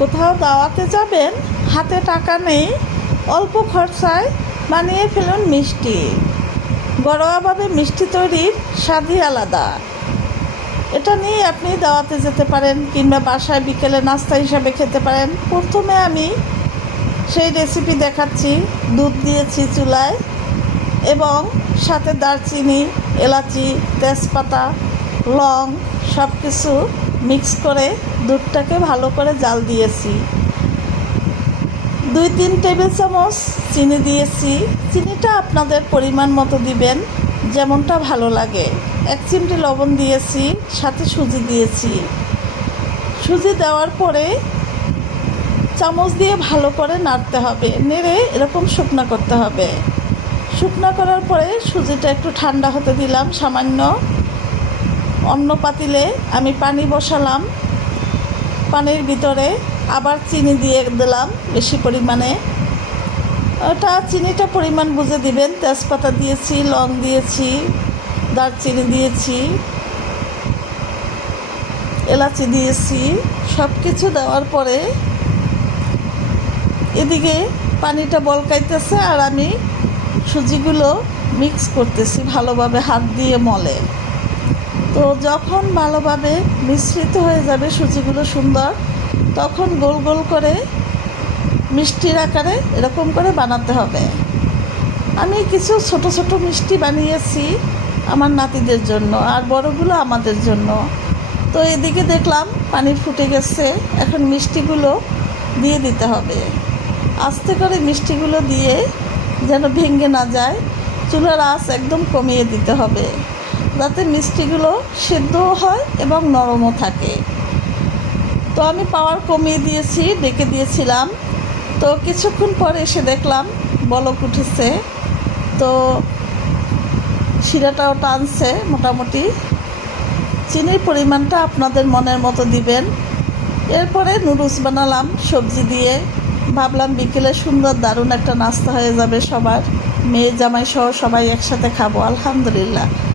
কোথাও দাওয়াতে যাবেন, হাতে টাকা নেই, অল্প খরচায় বানিয়ে ফেলুন মিষ্টি। ঘরোয়াভাবে মিষ্টি তৈরির স্বাদই আলাদা। এটা নিয়ে আপনি দাওয়াতে যেতে পারেন কিংবা বাসায় বিকেলে নাস্তা হিসাবে খেতে পারেন। প্রথমে আমি সেই রেসিপি দেখাচ্ছি। দুধ দিয়েছি চুলায় এবং সাথে দারচিনি, এলাচি, তেজপাতা, লং সব কিছু মিক্স করে দুধটাকে ভালো করে জাল দিয়েছি। 2-3 টেবিল চামচ চিনি দিয়েছি। চিনিটা আপনাদের পরিমাণ মতো দিবেন, যেমনটা ভালো লাগে। 1 চিমটি লবণ দিয়েছি, সাথে সুজি দিয়েছি। সুজি দেওয়ার পরে চামচ দিয়ে ভালো করে নাড়তে হবে, নেড়ে এরকম শুকনা করতে হবে। শুকনা করার পরে সুজিটা একটু ঠান্ডা হতে দিলাম সামান্য। অন্য পাতিলে আমি পানি বসালাম, পানির ভিতরে আবার চিনি দিয়ে দিলাম বেশি পরিমাণে। ওটা চিনিটা পরিমাণ বুঝে দিবেন। তেজপাতা দিয়েছি, লং দিয়েছি, দারচিনি দিয়েছি, এলাচি দিয়েছি। সব কিছু দেওয়ার পরে এদিকে পানিটা বলকাইতেছে আর আমি সুজিগুলো মিক্স করতেছি ভালোভাবে হাত দিয়ে মলে। তো যখন ভালোভাবে মিশ্রিত হয়ে যাবে সুজিগুলো সুন্দর, তখন গোল গোল করে মিষ্টির আকারে এরকম করে বানাতে হবে। আমি কিছু ছোট ছোট মিষ্টি বানিয়েছি আমার নাতিদের জন্য, আর বড়গুলো আমাদের জন্য। তো এদিকে দেখলাম পানি ফুটে গেছে, এখন মিষ্টিগুলো দিয়ে দিতে হবে। আস্তে করে মিষ্টিগুলো দিয়ে যেন ভেঙে না যায়, চুলার আঁচ একদম কমিয়ে দিতে হবে, যাতে মিষ্টিগুলো সেদ্ধও হয় এবং নরমও থাকে। তো আমি পাওয়ার কমিয়ে দিয়েছি, ডেকে দিয়েছিলাম। তো কিছুক্ষণ পরে এসে দেখলাম বলক উঠেছে। তো শিরাটাও টানছে মোটামুটি। চিনির পরিমাণটা আপনাদের মনের মতো দিবেন। এরপরে নুডলস বানালাম সবজি দিয়ে। ভাবলাম বিকেলে সুন্দর দারুণ একটা নাস্তা হয়ে যাবে সবার, মেয়ে জামাই সহ সবাই একসাথে খাবো। আলহামদুলিল্লাহ।